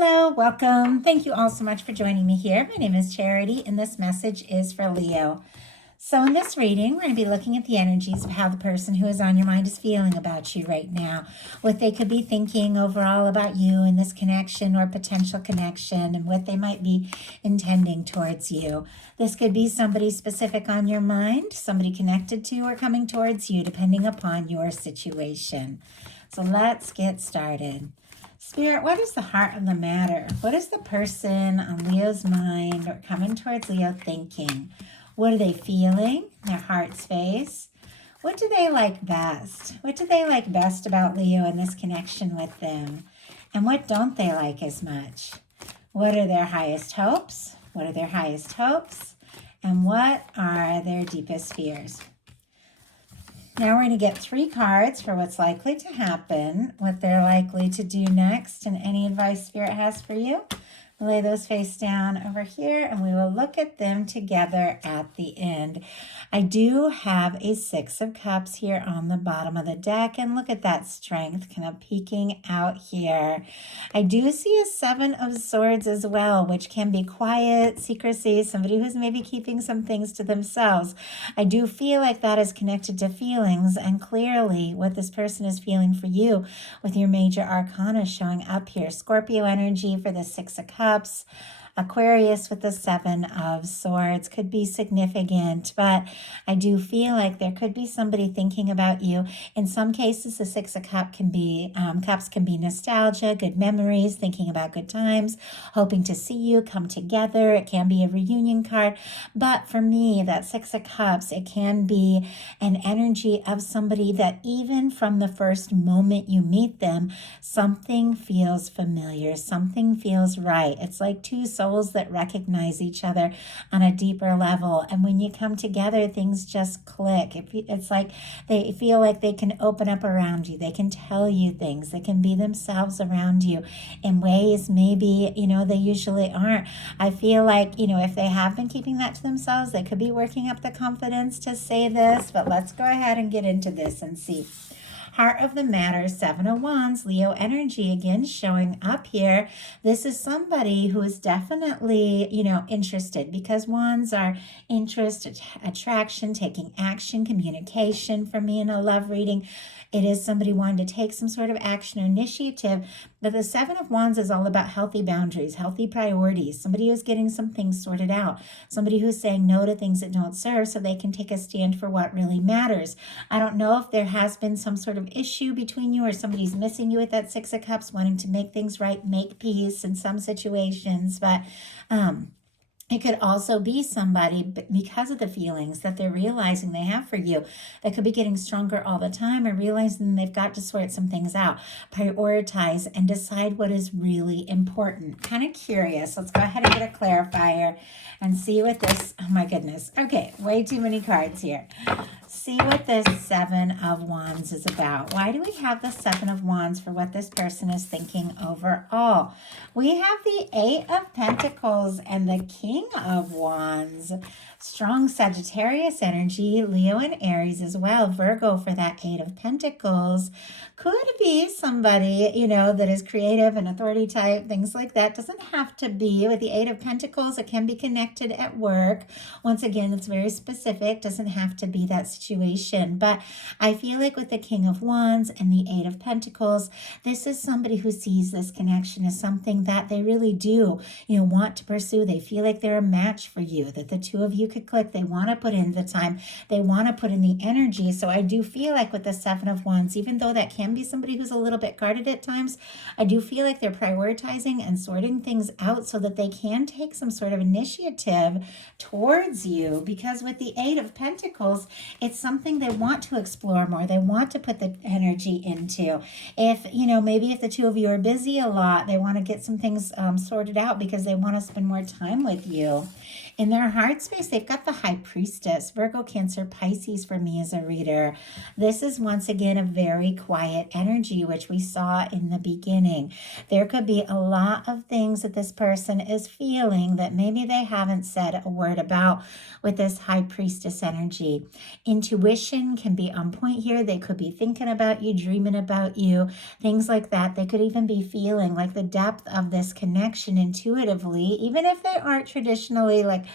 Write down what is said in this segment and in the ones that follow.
Hello, welcome. Thank you all so much for joining me here. My name is Charity, and this message is for Leo. So in this reading, we're going to be looking at the energies of how the person who is on your mind is feeling about you right now, what they could be thinking overall about you and this connection or potential connection, and what they might be intending towards you. This could be somebody specific on your mind, somebody connected to or coming towards you, depending upon your situation. So let's get started. Spirit, what is the heart of the matter? What is the person on Leo's mind or coming towards Leo thinking? What are they feeling? Their heart space. What do they like best? What do they like best about Leo and this connection with them? And what don't they like as much? What are their highest hopes? What are their highest hopes? And what are their deepest fears? Now we're going to get 3 cards for what's likely to happen, what they're likely to do next, and any advice Spirit has for you. We'll lay those face down over here, and we will look at them together at the end. I do have a 6 of Cups here on the bottom of the deck, and look at that strength kind of peeking out here. I do see a 7 of Swords as well, which can be quiet, secrecy, somebody who's maybe keeping some things to themselves. I do feel like that is connected to feelings, and clearly what this person is feeling for you with your major arcana showing up here. Scorpio energy for the 6 of Cups. Aquarius with the 7 of Swords could be significant, but I do feel like there could be somebody thinking about you. In some cases, the 6 of Cups can be nostalgia, good memories, thinking about good times, hoping to see you come together. It can be a reunion card, but for me, that 6 of Cups, it can be an energy of somebody that even from the first moment you meet them, something feels familiar, something feels right. It's like two souls that recognize each other on a deeper level, and when you come together, things just click. It's like they feel like they can open up around you, they can tell you things, they can be themselves around you in ways maybe they usually aren't. I feel like if they have been keeping that to themselves, they could be working up the confidence to say this, but let's go ahead and get into this and see. Heart of the matter, 7 of Wands, Leo energy again showing up here. This is somebody who is definitely, interested, because Wands are interest, attraction, taking action, communication. For me in a love reading, it is somebody wanting to take some sort of action or initiative. But the 7 of Wands is all about healthy boundaries, healthy priorities, somebody who's getting some things sorted out, somebody who's saying no to things that don't serve so they can take a stand for what really matters. I don't know if there has been some sort of issue between you or somebody's missing you with that 6 of Cups, wanting to make things right, make peace in some situations, but it could also be somebody, because of the feelings that they're realizing they have for you, that could be getting stronger all the time, or realizing they've got to sort some things out, prioritize, and decide what is really important. Kind of curious. Let's go ahead and get a clarifier and see what this, oh my goodness. Okay, way too many cards here. See what this 7 of Wands is about. Why do we have the 7 of Wands for what this person is thinking overall? We have the 8 of Pentacles and the King of Wands. Strong Sagittarius energy, Leo and Aries as well. Virgo for that 8 of Pentacles. Could be somebody, that is creative and authority type, things like that. Doesn't have to be. With the 8 of Pentacles, it can be connected at work. Once again, it's very specific. Doesn't have to be that situation. But I feel like with the King of Wands and the 8 of Pentacles, this is somebody who sees this connection as something that they really do, want to pursue. They feel like they're a match for you, that the two of you could click. They want to put in the time. They want to put in the energy. So I do feel like with the 7 of Wands, even though that can be somebody who's a little bit guarded at times, I do feel like they're prioritizing and sorting things out so that they can take some sort of initiative towards you, because with the 8 of Pentacles, it's something they want to explore more. They want to put the energy into. If, maybe if the two of you are busy a lot, they want to get some things sorted out because they want to spend more time with you. In their heart space, they've got the High Priestess, Virgo, Cancer, Pisces for me as a reader. This is once again a very quiet energy, which we saw in the beginning. There could be a lot of things that this person is feeling that maybe they haven't said a word about with this High Priestess energy. Intuition can be on point here. They could be thinking about you, dreaming about you, things like that. They could even be feeling like the depth of this connection intuitively, even if they aren't traditionally like,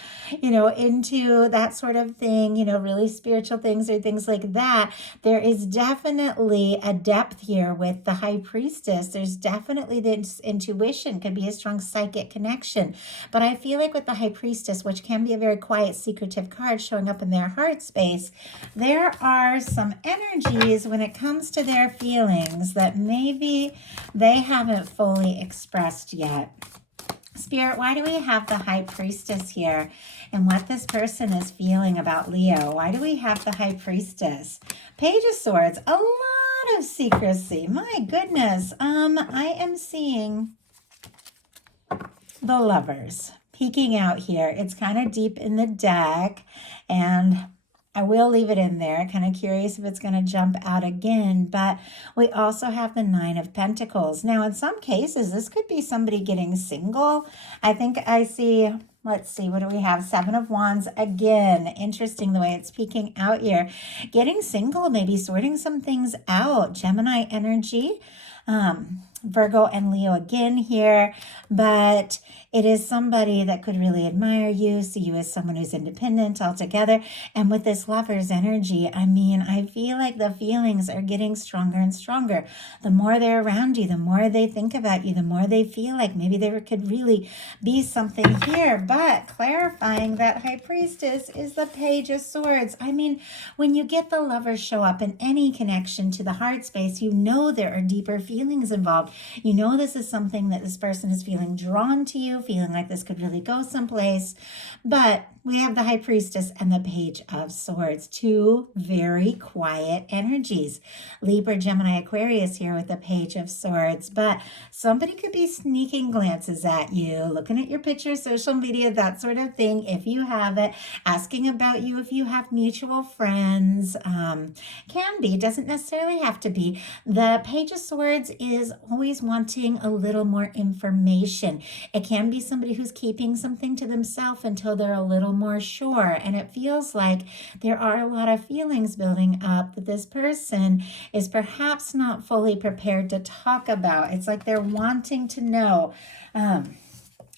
into that sort of thing, really spiritual things or things like that. There is definitely a depth here with the High Priestess. There's definitely this intuition, could be a strong psychic connection. But I feel like with the High Priestess, which can be a very quiet, secretive card showing up in their heart space, there are some energies when it comes to their feelings that maybe they haven't fully expressed yet. Spirit, why do we have the High Priestess here and what this person is feeling about Leo? Why do we have the High Priestess? Page of Swords, a lot of secrecy. My goodness. I am seeing the Lovers peeking out here. It's kind of deep in the deck, and I will leave it in there. Kind of curious if it's going to jump out again. But we also have the Nine of Pentacles. Now, in some cases, this could be somebody getting single. I think I see, let's see, what do we have? Seven of Wands. Again, interesting the way it's peeking out here. Getting single, maybe sorting some things out. Gemini energy. Virgo and Leo again here, but it is somebody that could really admire you, see you as someone who's independent altogether. And with this Lover's energy, I feel like the feelings are getting stronger and stronger. The more they're around you, the more they think about you, the more they feel like maybe there could really be something here. But clarifying that High Priestess is the Page of Swords. When you get the Lovers show up in any connection to the heart space, there are deeper feelings involved. This is something that this person is feeling drawn to you, feeling like this could really go someplace. But we have the High Priestess and the Page of Swords, two very quiet energies. Libra, Gemini, Aquarius here with the Page of Swords. But somebody could be sneaking glances at you, looking at your pictures, social media, that sort of thing, if you have it, asking about you if you have mutual friends. Can be, doesn't necessarily have to be. The Page of Swords is always wanting a little more information. It can be somebody who's keeping something to themselves until they're a little more sure. And it feels like there are a lot of feelings building up that this person is perhaps not fully prepared to talk about. It's like they're wanting to know.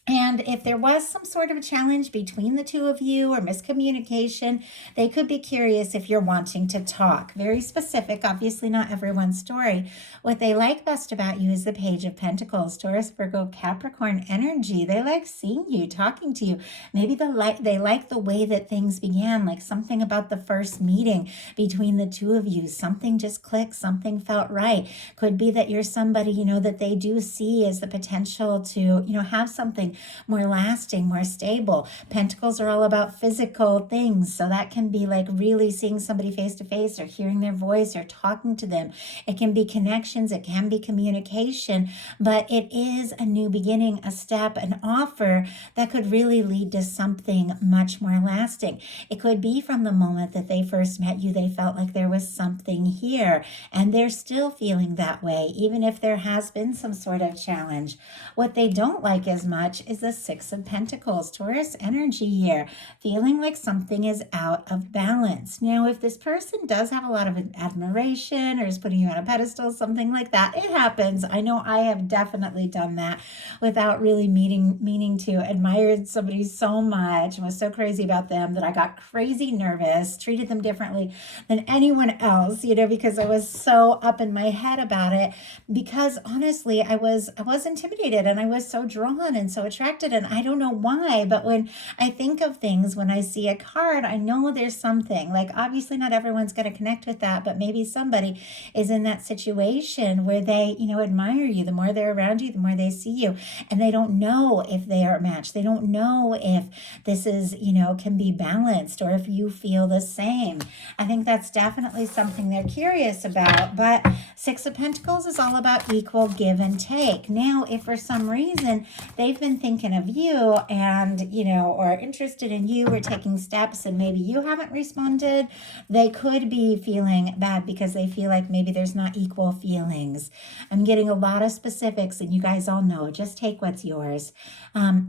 And if there was some sort of a challenge between the two of you or miscommunication, they could be curious if you're wanting to talk. Very specific, obviously not everyone's story. What they like best about you is the Page of Pentacles, Taurus, Virgo, Capricorn energy. They like seeing you, talking to you. Maybe they like the way that things began, like something about the first meeting between the two of you. Something just clicked, something felt right. Could be that you're somebody, that they do see as the potential to, have something more lasting, more stable. Pentacles are all about physical things. So that can be like really seeing somebody face to face or hearing their voice or talking to them. It can be connections. It can be communication, but it is a new beginning, a step, an offer that could really lead to something much more lasting. It could be from the moment that they first met you, they felt like there was something here, and they're still feeling that way, even if there has been some sort of challenge. What they don't like as much is the Six of Pentacles, Taurus energy here, feeling like something is out of balance. Now, if this person does have a lot of admiration or is putting you on a pedestal, something like that, it happens. I know I have definitely done that without really meaning to. Admired somebody so much and was so crazy about them that I got crazy nervous, treated them differently than anyone else, because I was so up in my head about it. Because honestly, I was intimidated and I was so drawn and so attracted, and I don't know why, but when I think of things, when I see a card, I know there's something. Like, obviously not everyone's going to connect with that, but maybe somebody is in that situation where they, admire you. The more they're around you, the more they see you, and they don't know if they are matched. They don't know if this is, can be balanced, or if you feel the same. I think that's definitely something they're curious about. But Six of Pentacles is all about equal give and take. Now, if for some reason they've been thinking of you and, or interested in you or taking steps, and maybe you haven't responded, they could be feeling bad because they feel like maybe there's not equal feelings. I'm getting a lot of specifics, and you guys all know, just take what's yours.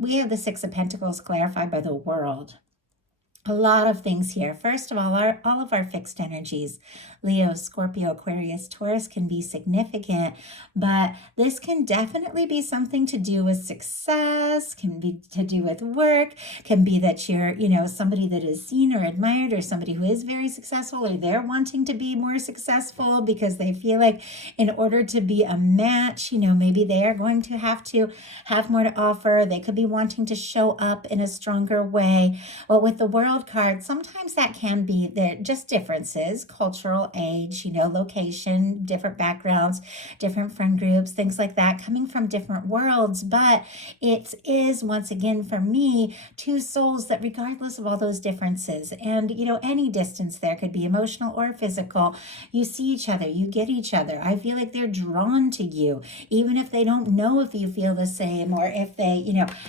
We have the Six of Pentacles clarified by the World. A lot of things here. First of all of our fixed energies, Leo, Scorpio, Aquarius, Taurus, can be significant, but this can definitely be something to do with success, can be to do with work, can be that you're, somebody that is seen or admired, or somebody who is very successful, or they're wanting to be more successful because they feel like in order to be a match, maybe they are going to have more to offer. They could be wanting to show up in a stronger way. Well, with the World card, sometimes that can be just differences, cultural, age, location, different backgrounds, different friend groups, things like that, coming from different worlds. But it is, once again, for me, two souls that, regardless of all those differences and, any distance there, could be emotional or physical, you see each other, you get each other. I feel like they're drawn to you, even if they don't know if you feel the same, or if they,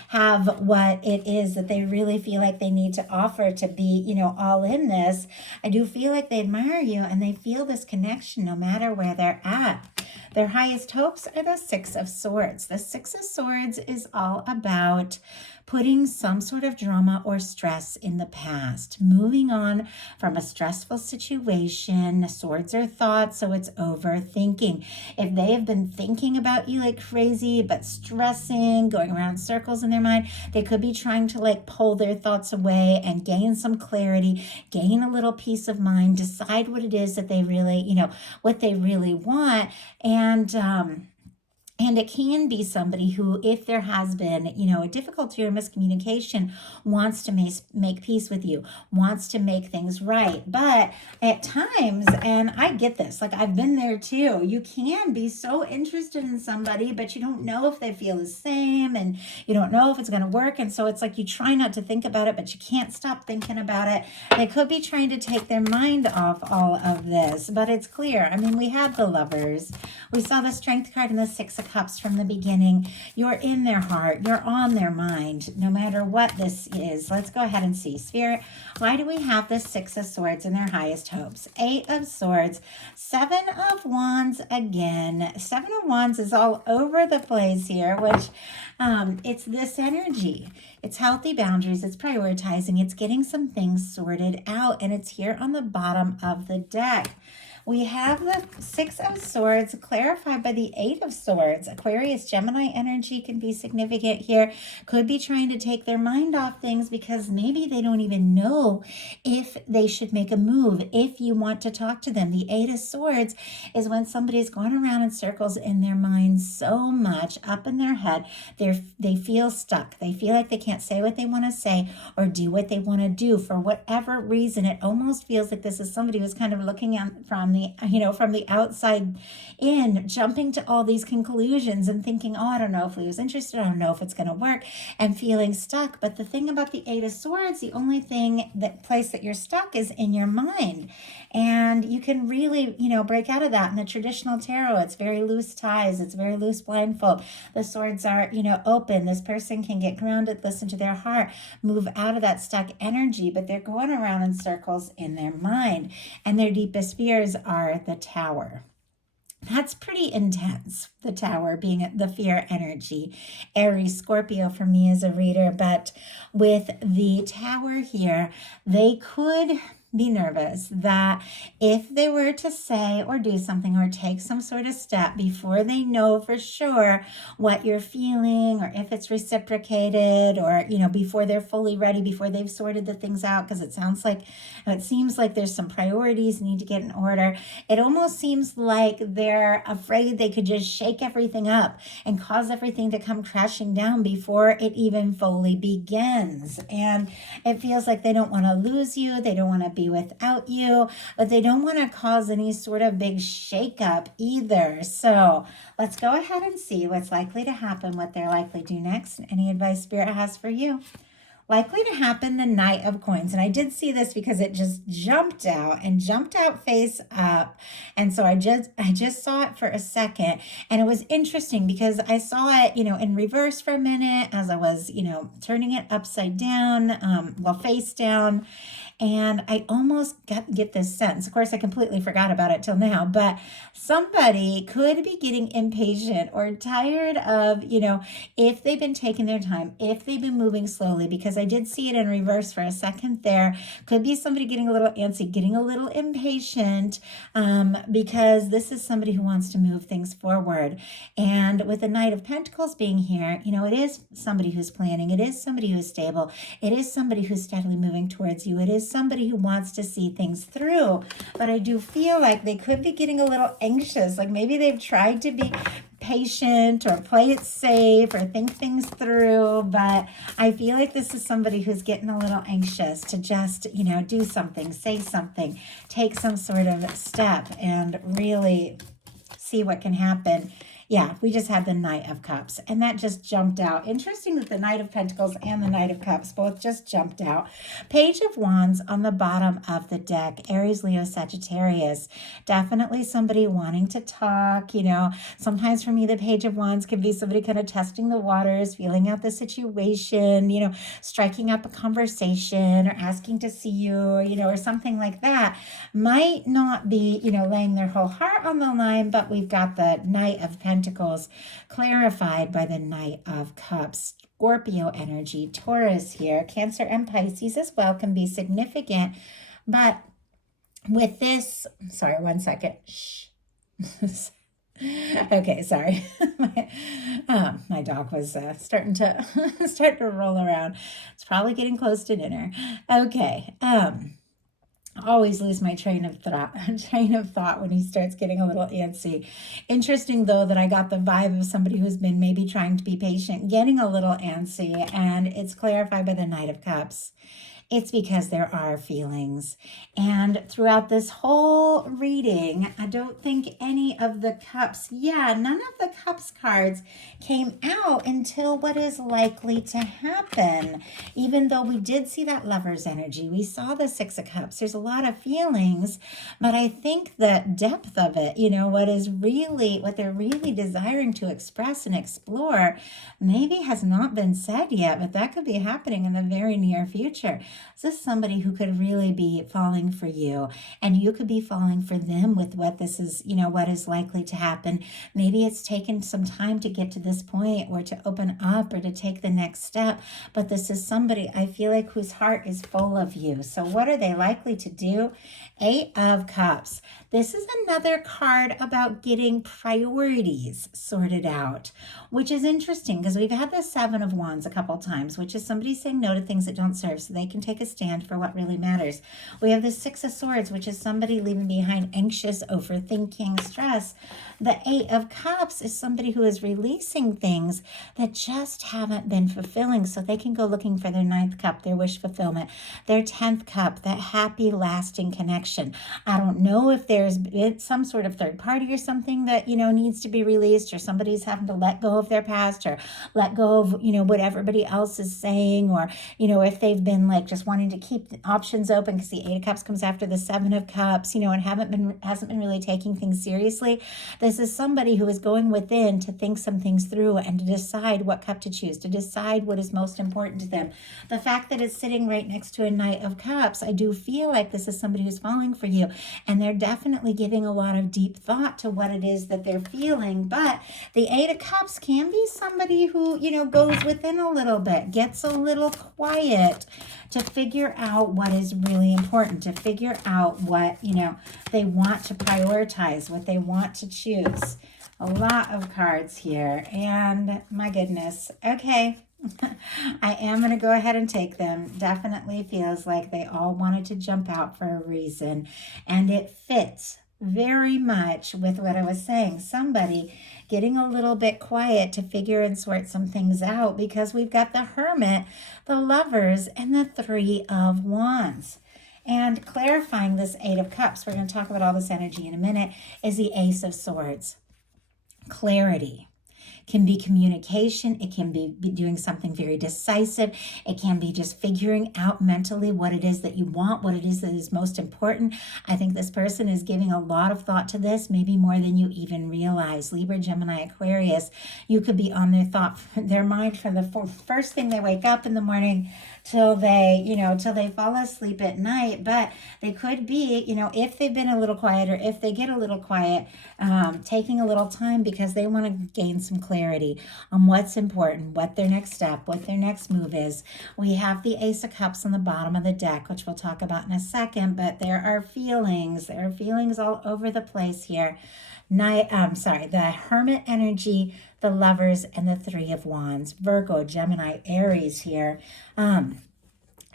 have what it is that they really feel like they need to offer to be, all in this. I do feel like they admire you, and they feel this connection no matter where they're at. Their highest hopes are the Six of Swords. The Six of Swords is all about putting some sort of drama or stress in the past, moving on from a stressful situation. Swords are thoughts, so it's overthinking. If they have been thinking about you like crazy, but stressing, going around in circles in their mind, they could be trying to pull their thoughts away and gain some clarity, gain a little peace of mind, decide what it is that they really, what they really want. And it can be somebody who, if there has been, a difficulty or miscommunication, wants to make peace with you, wants to make things right. But at times, and I get this, I've been there too, you can be so interested in somebody, but you don't know if they feel the same, and you don't know if it's going to work. And so it's you try not to think about it, but you can't stop thinking about it. They could be trying to take their mind off all of this, but it's clear. We had the Lovers. We saw the Strength card and the Six of Cups from the beginning. You're in their heart. You're on their mind, no matter what this is. Let's go ahead and see. Spirit, why do we have the Six of Swords in their highest hopes? Eight of Swords, Seven of Wands again. Seven of Wands is all over the place here, which it's this energy. It's healthy boundaries. It's prioritizing. It's getting some things sorted out, and it's here on the bottom of the deck. We have the Six of Swords clarified by the Eight of Swords. Aquarius, Gemini energy can be significant here. Could be trying to take their mind off things because maybe they don't even know if they should make a move, if you want to talk to them. The Eight of Swords is when somebody's going around in circles in their mind so much, up in their head, they feel stuck. They feel like they can't say what they want to say or do what they want to do for whatever reason. It almost feels like this is somebody who's kind of looking at from the outside in, jumping to all these conclusions and thinking, oh, I don't know if he was interested, I don't know if it's going to work, and feeling stuck. But the thing about the Eight of Swords, the only place that you're stuck is in your mind. And you can really, break out of that. In the traditional tarot, it's very loose ties. It's very loose blindfold. The swords are, open. This person can get grounded, listen to their heart, move out of that stuck energy, but they're going around in circles in their mind. And their deepest fears are the Tower. That's pretty intense, the Tower being the fear energy. Aries, Scorpio for me as a reader, but with the Tower here, they could be nervous that if they were to say or do something or take some sort of step before they know for sure what you're feeling, or if it's reciprocated, or before they're fully ready, before they've sorted the things out, because it seems like there's some priorities need to get in order. It almost seems like they're afraid they could just shake everything up and cause everything to come crashing down before it even fully begins. And it feels like they don't want to lose you, they don't want to be without you, but they don't want to cause any sort of big shakeup either. So let's go ahead and see what's likely to happen, what they're likely to do next, and any advice Spirit has for you. Likely to happen the Knight of Coins. And I did see this because it just jumped out and jumped out face up. And so I just saw it for a second. And it was interesting because I saw it, in reverse for a minute as I was, turning it upside down, face down. And I almost get this sense. Of course, I completely forgot about it till now, but somebody could be getting impatient or tired of, if they've been taking their time, if they've been moving slowly, because I did see it in reverse for a second there. Could be somebody getting a little antsy, getting a little impatient, because this is somebody who wants to move things forward. And with the Knight of Pentacles being here, it is somebody who's planning. It is somebody who's stable. It is somebody who's steadily moving towards you. It is somebody who wants to see things through. But I do feel like they could be getting a little anxious. Like maybe they've tried to be patient or play it safe or think things through, but I feel like this is somebody who's getting a little anxious to just, do something, say something, take some sort of step and really see what can happen. Yeah, we just had the Knight of Cups, and that just jumped out. Interesting that the Knight of Pentacles and the Knight of Cups both just jumped out. Page of Wands on the bottom of the deck, Aries, Leo, Sagittarius. Definitely somebody wanting to talk, Sometimes for me, the Page of Wands can be somebody kind of testing the waters, feeling out the situation, striking up a conversation or asking to see you, or something like that. Might not be, laying their whole heart on the line, but we've got the Knight of Pentacles clarified by the Knight of Cups. Scorpio energy, Taurus here, Cancer and Pisces as well can be significant. But with this, sorry, one second. Shh. Okay, sorry. My dog was starting to roll around. It's probably getting close to dinner. Okay. Always lose my train of thought when he starts getting a little antsy. Interesting though that I got the vibe of somebody who's been maybe trying to be patient, getting a little antsy, and it's clarified by the Knight of Cups. It's because there are feelings. And throughout this whole reading, I don't think any of the cups, none of the cups cards came out until what is likely to happen. Even though we did see that Lover's energy, we saw the Six of Cups. There's a lot of feelings, but I think the depth of it, what they're really desiring to express and explore, maybe has not been said yet, but that could be happening in the very near future. This is somebody who could really be falling for you, and you could be falling for them with what this is, what is likely to happen. Maybe it's taken some time to get to this point or to open up or to take the next step, but this is somebody I feel like whose heart is full of you. So what are they likely to do? Eight of Cups. This is another card about getting priorities sorted out, which is interesting because we've had the Seven of Wands a couple times, which is somebody saying no to things that don't serve so they can take a stand for what really matters. We have the Six of Swords, which is somebody leaving behind anxious, overthinking, stress. The Eight of Cups is somebody who is releasing things that just haven't been fulfilling so they can go looking for their ninth cup, their wish fulfillment, their 10th cup, that happy, lasting connection. I don't know if there's been some sort of third party or something that, needs to be released, or somebody's having to let go of their past or let go of, what everybody else is saying, or, if they've been like just wanting to keep the options open because the Eight of Cups comes after the Seven of Cups, and hasn't been really taking things seriously. This is somebody who is going within to think some things through and to decide what cup to choose, to decide what is most important to them. The fact that it's sitting right next to a Knight of Cups, I do feel like this is somebody who's falling for you, and they're definitely giving a lot of deep thought to what it is that they're feeling. But the Eight of Cups can be somebody who, goes within a little bit, gets a little quiet to figure out what is really important, to figure out what, they want to prioritize, what they want to choose. A lot of cards here, and my goodness. Okay. I am going to go ahead and take them. Definitely feels like they all wanted to jump out for a reason, and it fits very much with what I was saying. Somebody getting a little bit quiet to figure and sort some things out, because we've got the Hermit, the Lovers, and the Three of Wands. And clarifying this Eight of Cups, we're going to talk about all this energy in a minute, is the Ace of Swords. Clarity. can be communication. It can be doing something very decisive. It can be just figuring out mentally what it is that you want, what it is that is most important. I think this person is giving a lot of thought to this, maybe more than you even realize. Libra, Gemini, Aquarius, you could be on their mind from the first thing they wake up in the morning till they fall asleep at night. But they could be, if they've been a little quiet, or if they get a little quiet, taking a little time because they want to gain some clarity on what's important, what their next step, what their next move is. We have the Ace of Cups on the bottom of the deck, which we'll talk about in a second, but there are feelings all over the place here. The Hermit energy, the Lovers, and the Three of Wands. Virgo, Gemini, Aries here.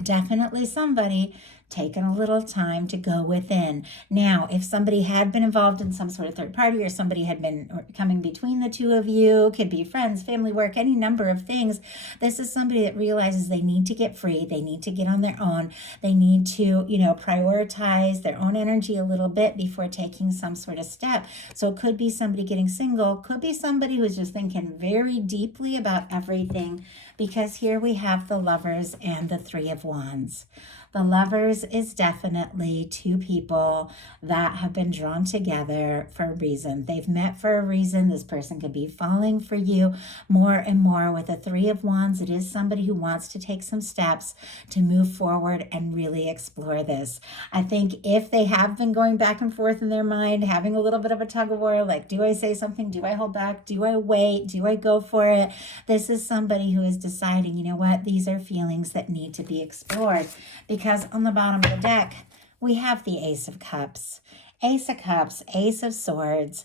Definitely somebody taking a little time to go within. Now, if somebody had been involved in some sort of third party, or somebody had been coming between the two of you, could be friends, family, work, any number of things, this is somebody that realizes they need to get free. They need to get on their own. They need to, prioritize their own energy a little bit before taking some sort of step. So it could be somebody getting single, could be somebody who's just thinking very deeply about everything, because here we have the Lovers and the Three of Wands. The Lovers is definitely two people that have been drawn together for a reason. They've met for a reason. This person could be falling for you more and more. With the Three of Wands, it is somebody who wants to take some steps to move forward and really explore this. I think if they have been going back and forth in their mind, having a little bit of a tug of war, like, do I say something? Do I hold back? Do I wait? Do I go for it? This is somebody who is deciding, you know what, these are feelings that need to be explored. Because on the bottom of the deck, we have the Ace of Cups. Ace of Cups, Ace of Swords.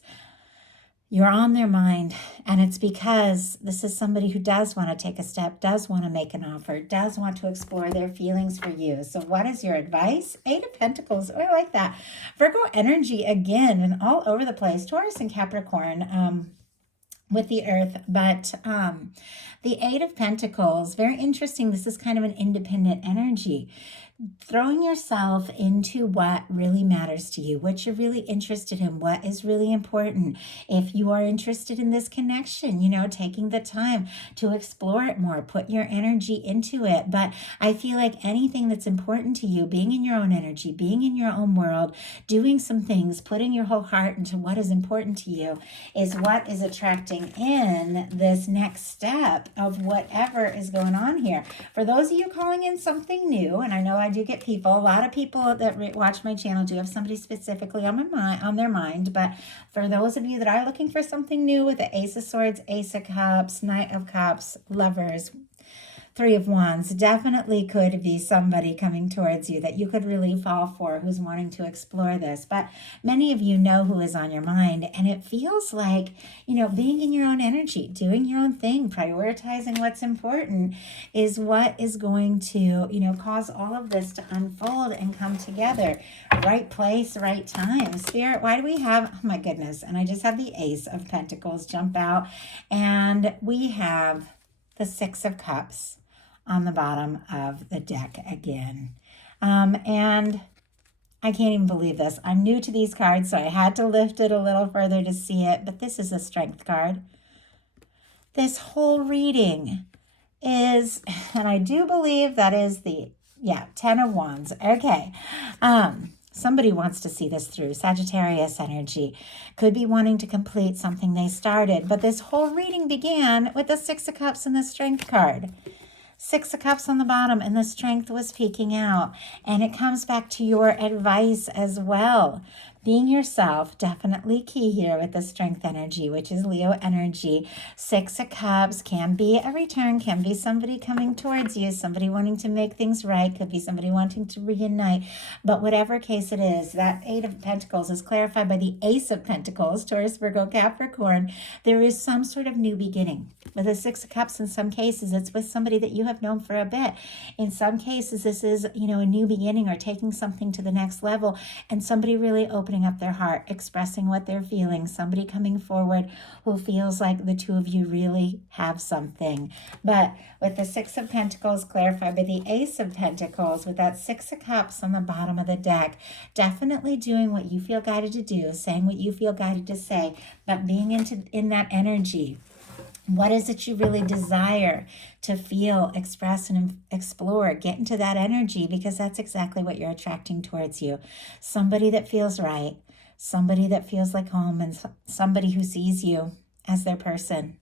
You're on their mind, and it's because this is somebody who does want to take a step, does want to make an offer, does want to explore their feelings for you. So what is your advice? Eight of Pentacles. Oh, I like that. Virgo energy again, and all over the place. Taurus and Capricorn, with the Earth, but the Eight of Pentacles, very interesting. This is kind of an independent energy. Throwing yourself into what really matters to you, what you're really interested in, what is really important. If you are interested in this connection, taking the time to explore it more, put your energy into it. But I feel like anything that's important to you, being in your own energy, being in your own world, doing some things, putting your whole heart into what is important to you, is what is attracting in this next step of whatever is going on here. For those of you calling in something new, and I know I do get people, a lot of people that watch my channel do have somebody specifically on their mind, but for those of you that are looking for something new with the Ace of Swords, Ace of Cups, Knight of Cups, Lovers, Three of Wands, definitely could be somebody coming towards you that you could really fall for, who's wanting to explore this. But many of you know who is on your mind, and it feels like, being in your own energy, doing your own thing, prioritizing what's important is what is going to, cause all of this to unfold and come together. Right place, right time. Spirit, why do we have, oh my goodness, and I just had the Ace of Pentacles jump out, and we have the Six of Cups on the bottom of the deck again. And I can't even believe this. I'm new to these cards, so I had to lift it a little further to see it, but this is a Strength card. This whole reading is, and I do believe that is the, Ten of Wands. Okay. Somebody wants to see this through. Sagittarius energy. Could be wanting to complete something they started. But this whole reading began with the Six of Cups and the Strength card. Six of Cups on the bottom, and the Strength was peeking out. And it comes back to your advice as well. Being yourself, definitely key here with the Strength energy, which is Leo energy. Six of Cups can be a return, can be somebody coming towards you, somebody wanting to make things right, could be somebody wanting to reunite. But whatever case it is, that Eight of Pentacles is clarified by the Ace of Pentacles, Taurus, Virgo, Capricorn. There is some sort of new beginning. With the Six of Cups, in some cases, it's with somebody that you have known for a bit. In some cases, this is, a new beginning or taking something to the next level, and somebody really opening up their heart, expressing what they're feeling, somebody coming forward who feels like the two of you really have something. But with the Six of Pentacles clarified by the Ace of Pentacles, with that Six of Cups on the bottom of the deck, definitely doing what you feel guided to do, saying what you feel guided to say, but being in that energy. What is it you really desire to feel, express, and explore? Get into that energy, because that's exactly what you're attracting towards you. Somebody that feels right, somebody that feels like home, and somebody who sees you as their person.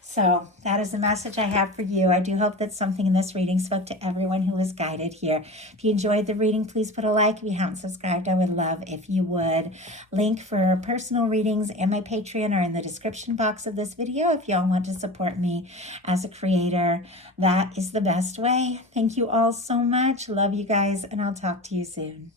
So that is the message I have for you. I do hope that something in this reading spoke to everyone who was guided here. If you enjoyed the reading, please put a like. If you haven't subscribed, I would love if you would. Link for personal readings and my Patreon are in the description box of this video. If y'all want to support me as a creator, that is the best way. Thank you all so much. Love you guys, and I'll talk to you soon.